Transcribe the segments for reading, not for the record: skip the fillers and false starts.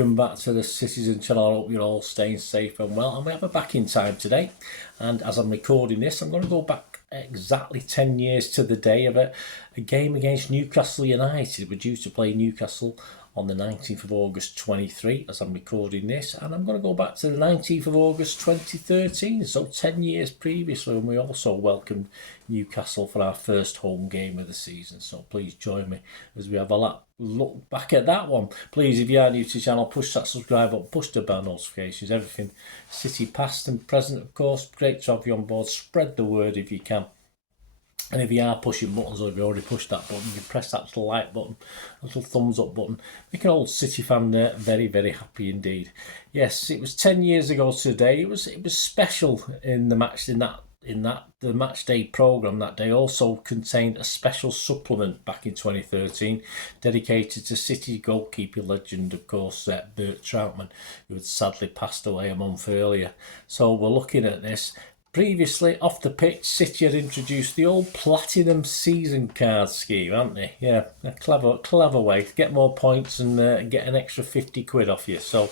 welcome back to the Citizen channel. I hope you're all staying safe and well. And we have a back in time today. And as I'm recording this, I'm going to go back exactly 10 years to the day of a game against Newcastle United. We're due to play Newcastle on the 19th of August 23 as I'm recording this, and I'm going to go back to the 19th of August 2013, so 10 years previously, when we also welcomed Newcastle for our first home game of the season. So please join me as we have a look back at that one. Please, if you are new to the channel, push that subscribe button, push the bell notifications, everything City past and present, of course. Great to have you on board. Spread the word if you can. And if you are pushing buttons, or if you already pushed that button, you can press that little like button, little thumbs up button. Make an old City fan there very, very happy indeed. Yes, it was 10 years ago today. It was special in the match the match day programme that day also contained a special supplement back in 2013 dedicated to City goalkeeper legend, of course, Bert Troutman, who had sadly passed away a month earlier. So we're looking at this. Previously, off the pitch, City had introduced the old platinum season card scheme, hadn't they? Yeah, a clever way to get more points and get an extra 50 quid off you. So,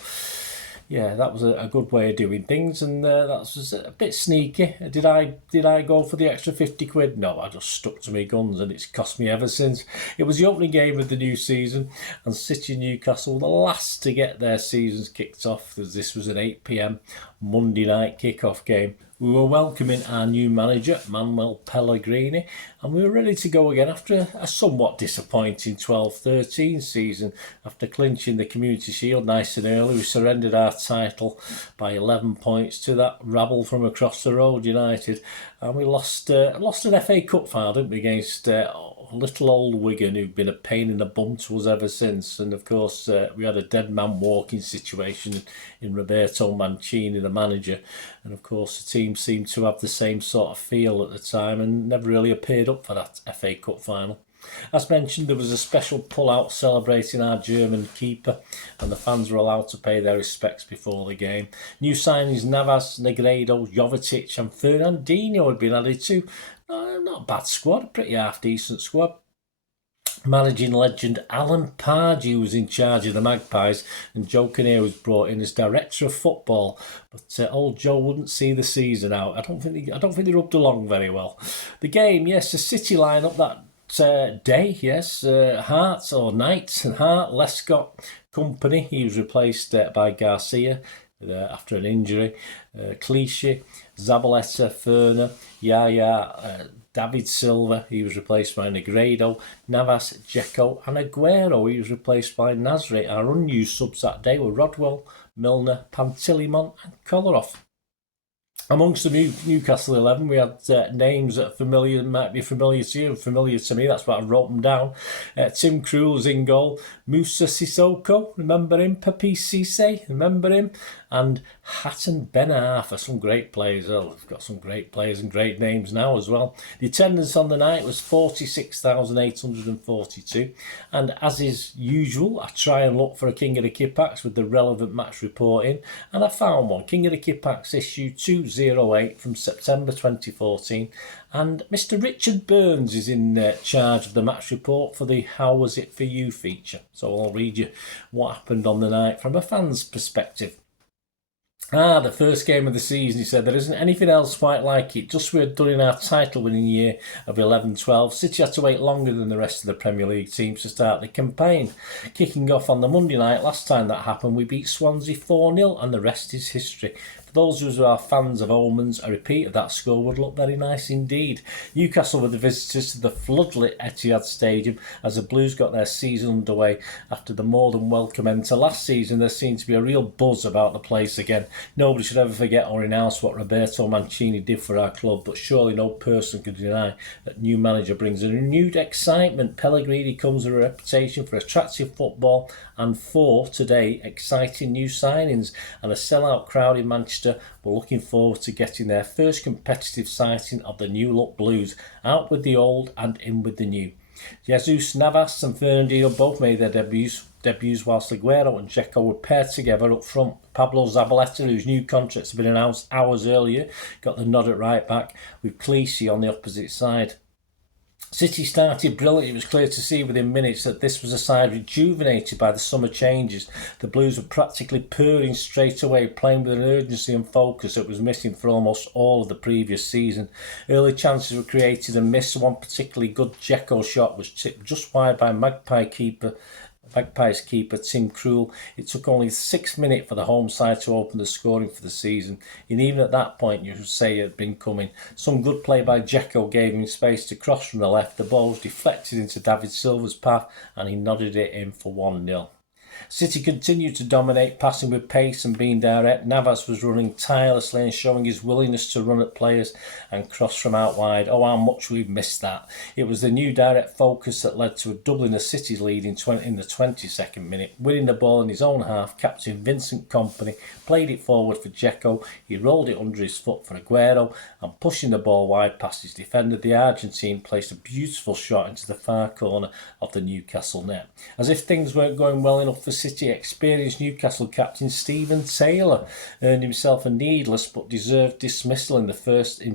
yeah, that was a good way of doing things, and that was a bit sneaky. Did I go for the extra 50 quid? No, I just stuck to my guns, and it's cost me ever since. It was the opening game of the new season, and City and Newcastle were the last to get their seasons kicked off, as this was an 8 p.m. Monday night kick-off game. We were welcoming our new manager, Manuel Pellegrini, and we were ready to go again after a somewhat disappointing 12-13 season. After clinching the Community Shield nice and early, we surrendered our title by 11 points to that rabble from across the road, United, and we lost an FA Cup final, didn't we, against little old Wigan, who've been a pain in the bum to us ever since. And of course, we had a dead man walking situation in Roberto Mancini, the manager, and of course the team seemed to have the same sort of feel at the time and never really appeared up for that FA Cup final. As mentioned, there was a special pull-out celebrating our German keeper, and the fans were allowed to pay their respects before the game. New signings Navas, Negredo, Jovetic and Fernandinho had been added to. Not a bad squad, pretty half-decent squad. Managing legend Alan Pardew was in charge of the Magpies, and Joe Kinnear was brought in as director of football. But old Joe wouldn't see the season out. I don't think they rubbed along very well. The game, yes, the City line-up that day, yes, Hart or Knight and Hart, Lescott, Company. He was replaced by Garcia after an injury. Clichy, Zabaleta, Ferner, Yaya, David Silva, he was replaced by Negredo, Navas, Dzeko and Aguero, he was replaced by Nasri. Our unused subs that day were Rodwell, Milner, Pantilimon and Kolarov. Amongst the Newcastle 11, we had names that might be familiar to you, familiar to me. That's why I wrote them down. Tim Krul's in goal. Moussa Sissoko, remember him? Papi Cisse, remember him? And Hatton Ben Arfa, some great players. Oh, we've got some great players and great names now as well. The attendance on the night was 46,842. And as is usual, I try and look for a King of the Kippax with the relevant match reporting. And I found one. King of the Kippax issue 208 from September 2014. And Mr. Richard Burns is in charge of the match report for the How Was It For You feature. So I'll read you what happened on the night from a fan's perspective. The first game of the season, he said, there isn't anything else quite like it. Just we had done in our title-winning year of 11-12. City had to wait longer than the rest of the Premier League teams to start the campaign. Kicking off on the Monday night, last time that happened, we beat Swansea 4-0 and the rest is history. For those who are fans of omens, a repeat of that score would look very nice indeed. Newcastle were the visitors to the floodlit Etihad Stadium as the Blues got their season underway after the more than welcome end to last season. There seemed to be a real buzz about the place again. Nobody should ever forget or renounce what Roberto Mancini did for our club, but surely no person could deny that new manager brings a renewed excitement. Pellegrini comes with a reputation for attractive football and for, today, exciting new signings and a sellout crowd in Manchester. We're looking forward to getting their first competitive sighting of the new look Blues, out with the old and in with the new. Jesus Navas and Fernandinho both made their debuts whilst Aguero and Dzeko were paired together up front. Pablo Zabaleta, whose new contracts have been announced hours earlier, got the nod at right back, with Clichy on the opposite side. City started brilliant. It was clear to see within minutes that this was a side rejuvenated by the summer changes. The Blues were practically purring straight away, playing with an urgency and focus that was missing for almost all of the previous season. Early chances were created and missed. One particularly good Dzeko shot was tipped just wide by Magpies keeper Tim Krul. It took only 6 minutes for the home side to open the scoring for the season, and even at that point you should say it had been coming. Some good play by Dzeko gave him space to cross from the left. The ball was deflected into David Silva's path and he nodded it in for 1-0. City continued to dominate, passing with pace and being direct. Navas was running tirelessly and showing his willingness to run at players and cross from out wide. Oh, how much we've missed that. It was the new direct focus that led to a doubling of City's lead in the 22nd minute. Winning the ball in his own half, Captain Vincent Kompany played it forward for Dzeko. He rolled it under his foot for Aguero, and pushing the ball wide past his defender, the Argentine placed a beautiful shot into the far corner of the Newcastle net. As if things weren't going well enough for City, experienced Newcastle captain Stephen Taylor earned himself a needless but deserved dismissal in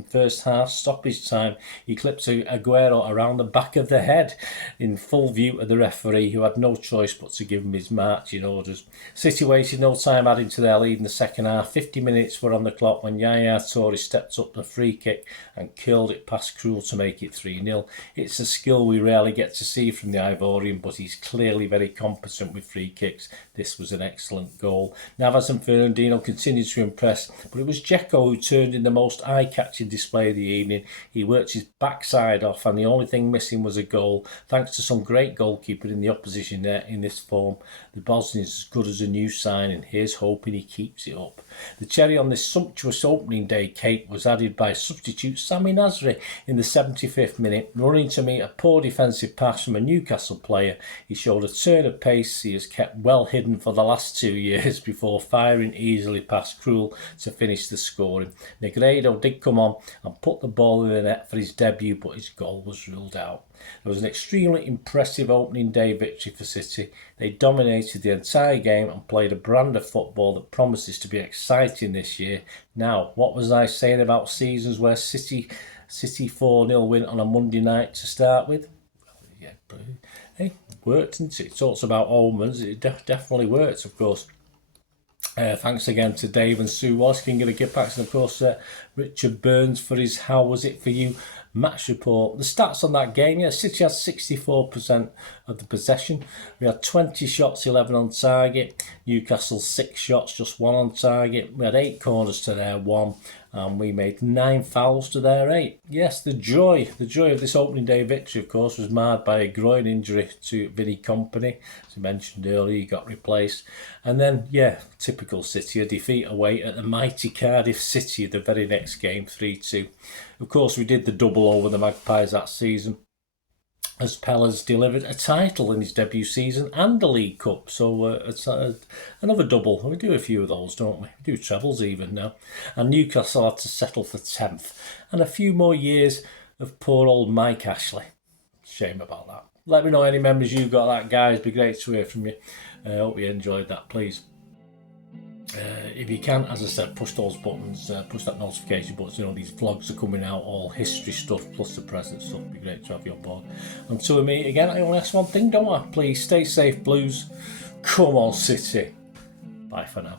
first half stoppage time. He clipped Aguero around the back of the head in full view of the referee, who had no choice but to give him his marching orders. City wasted no time adding to their lead in the second half. 50 minutes were on the clock when Yaya Toure stepped up the free kick and curled it past Krul to make it 3-0. It's a skill we rarely get to see from the Ivorian, but he's clearly very competent with free kicks. This was an excellent goal. Navas and Fernandinho continued to impress, but it was Dzeko who turned in the most eye-catching display of the evening. He worked his backside off, and the only thing missing was a goal. Thanks to some great goalkeeping in the opposition net in this form, the Bosnian is as good as a new signing. Here's hoping he keeps it up. The cherry on this sumptuous opening day cake was added by substitute Sami Nasri in the 75th minute. Running to meet a poor defensive pass from a Newcastle player, he showed a turn of pace he has kept well hidden for the last 2 years before firing easily past Krul to finish the scoring. Negredo did come on and put the ball in the net for his debut, but his goal was ruled out. It was an extremely impressive opening day victory for City. They dominated the entire game and played a brand of football that promises to be exciting this year. Now, what was I saying about seasons where City 4-0 win on a Monday night to start with? Yeah, hey, worked, didn't it? It talks about omens. It definitely worked, of course. Thanks again to Dave and Sue Wallace, King of the Kippax, and of course Richard Burns for his How Was It For You match report. The stats on that game, City had 64% of the possession. We had 20 shots, 11 on target. Newcastle 6 shots, just 1 on target. We had 8 corners to their 1, and we made 9 fouls to their 8. Yes, the joy of this opening day victory, of course, was marred by a groin injury to Vinny Kompany. As I mentioned earlier, he got replaced. And then, typical City, a defeat away at the mighty Cardiff City the very next game, 3-2. Of course, we did the double over the Magpies that season, as Pellas delivered a title in his debut season and the League Cup. So it's another double. We do a few of those, don't we? We do trebles even now. And Newcastle had to settle for 10th. And a few more years of poor old Mike Ashley. Shame about that. Let me know any memories you've got of that, guys. It'd be great to hear from you. I hope you enjoyed that, please. If you can, as I said, push those buttons, push that notification button. These vlogs are coming out, all history stuff plus the present stuff. It'd be great to have you on board. Until we meet again, I only ask one thing, don't I? Please stay safe, Blues. Come on, City. Bye for now.